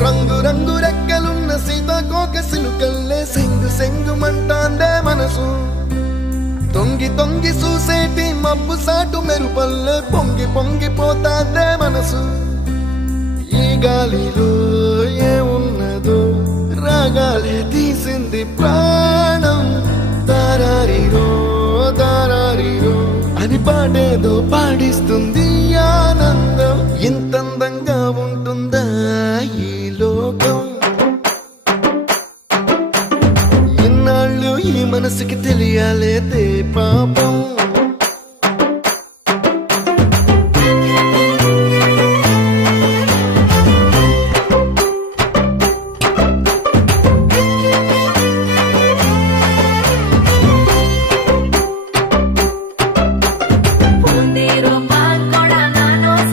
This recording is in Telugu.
రంగు రంగు రెక్కలున్న సీతాకోక సిలుకల్లే సెంగు సెంగు మంటాందే మనసు తొంగి తొంగి చూసేటి మబ్బు సాటు మెరుపల్లే పొంగి పొంగిపోతాందే మనసు ఈ గాలిలో ఏమున్నదో రాగాలే తీసింది ప్రాణం దారారిరో దారారిరో అని పాడేదో పాడిస్తుంది